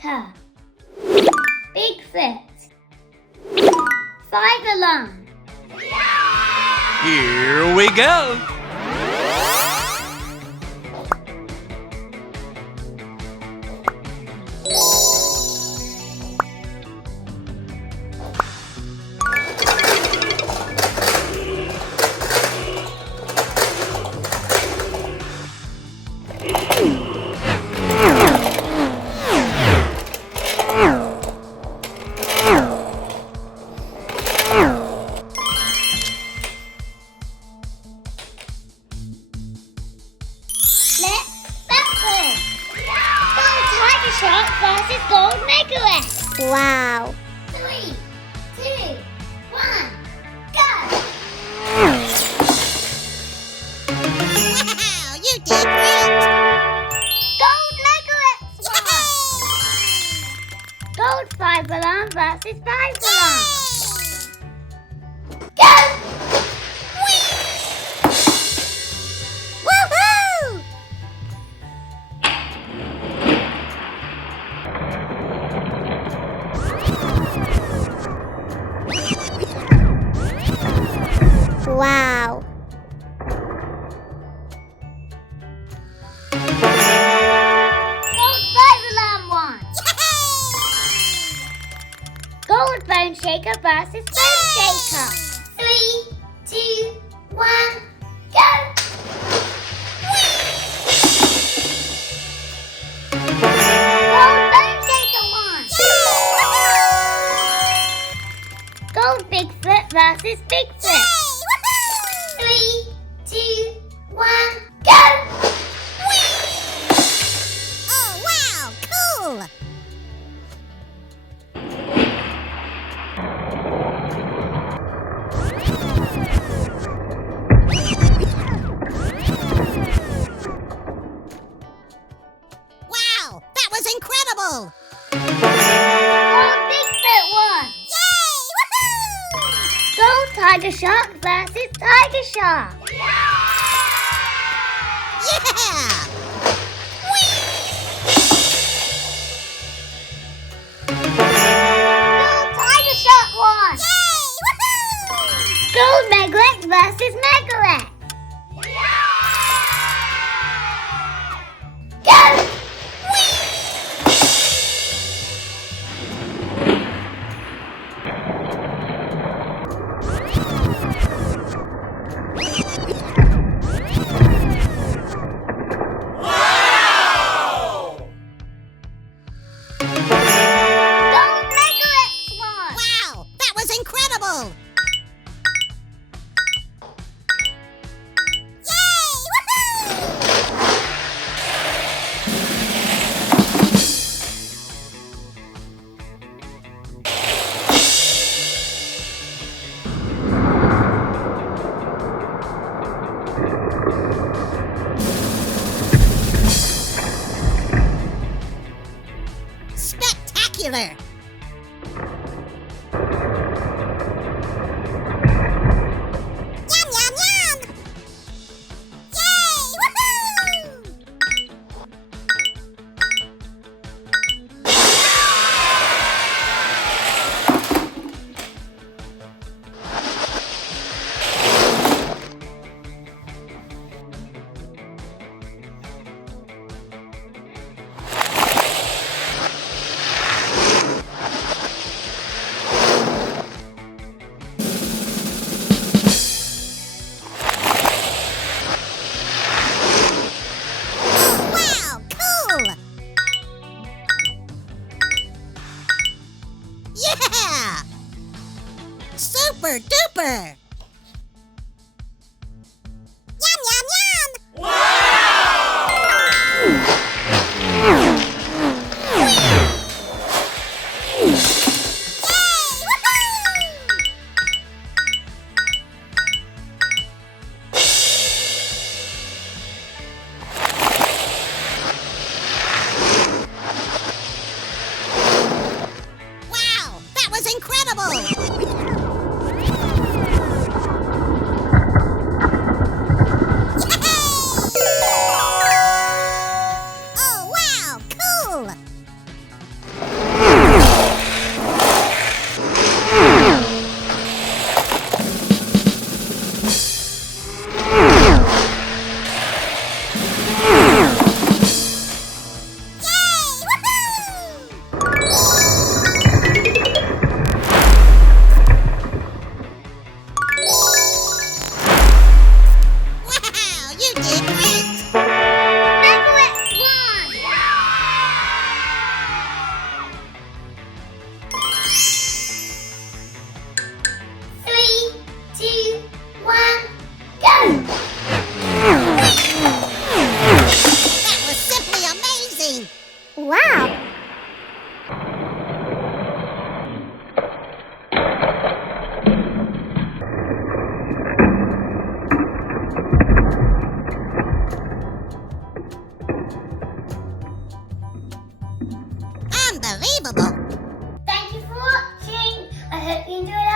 shaker. Big foot. 5 alarm. Here we go! Let's battle! Gold Tiger Shark versus Gold Megalith. Wow. 3, 2, 1, go! Wow, you did great. Gold Megalith won! Gold 5 alarm versus 5 alarm. Go! Woohoo! Wow. Gold 5 alarm won! Gold Bone Shaker versus Bone Shaker. 3, 2, 1, go! Gold Bone Shaker won! Gold Bigfoot versus Bigfoot. 3, 2, 1, go! Oh, wow, cool. Wow, that was incredible. Gold Bigfoot won! Yay! Woohoo! Gold Tiger Shark versus Tiger Shark. Yeah! Gold Tiger Shark won! Yay! Woohoo! Gold Megalith versus Megalith. Go! Gold Megalith won! Wow, that was incredible. Yay! Woohoo! Spectacular! Yum, yum, yum! Yay! Woohoo! Oh, wow, cool! Yeah! Super duper! Yum, yum, yum! Yay! Woohoo! Wow, that was incredible! Unbelievable. Thank you for watching. I hope you enjoyed